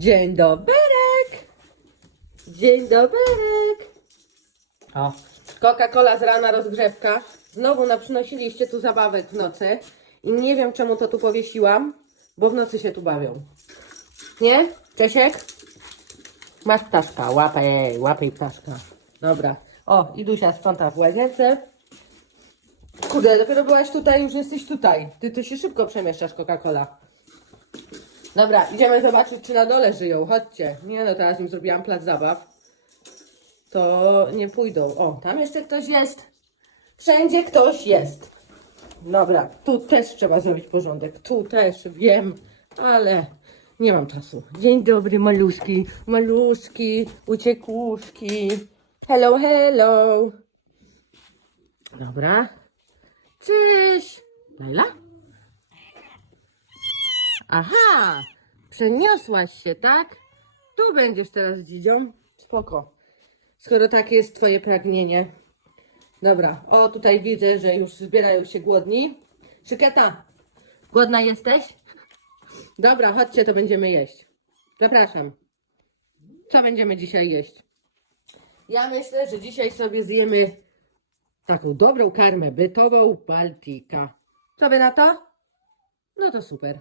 Dzień doberek! Dzień doberek! O, Coca-Cola z rana rozgrzewka. Znowu naprzynosiliście tu zabawek w nocy. I nie wiem czemu to tu powiesiłam, bo w nocy się tu bawią. Nie? Czesiek? Masz ptaszka, łapaj, łapaj ptaszka. Dobra. O, i Dusia sprząta w łazience. Kurde, dopiero byłaś tutaj, już jesteś tutaj. Ty, ty się szybko przemieszczasz, Coca-Cola. Dobra, idziemy zobaczyć, czy na dole żyją. Chodźcie. Nie no, teraz im zrobiłam plac zabaw. To nie pójdą. O, tam jeszcze ktoś jest. Wszędzie ktoś jest. Dobra, tu też trzeba zrobić porządek. Tu też wiem, ale nie mam czasu. Dzień dobry, maluszki, maluszki, uciekuszki. Hello, hello. Dobra. Cześć. Laila? Aha, przeniosłaś się, tak? Tu będziesz teraz dzidzią? Spoko. Skoro takie jest twoje pragnienie. Dobra, o tutaj widzę, że już zbierają się głodni. Szyketa, głodna jesteś? Dobra, chodźcie, to będziemy jeść. Zapraszam. Co będziemy dzisiaj jeść? Ja myślę, że dzisiaj sobie zjemy taką dobrą karmę bytową Baltika. Co wy na to? No to super.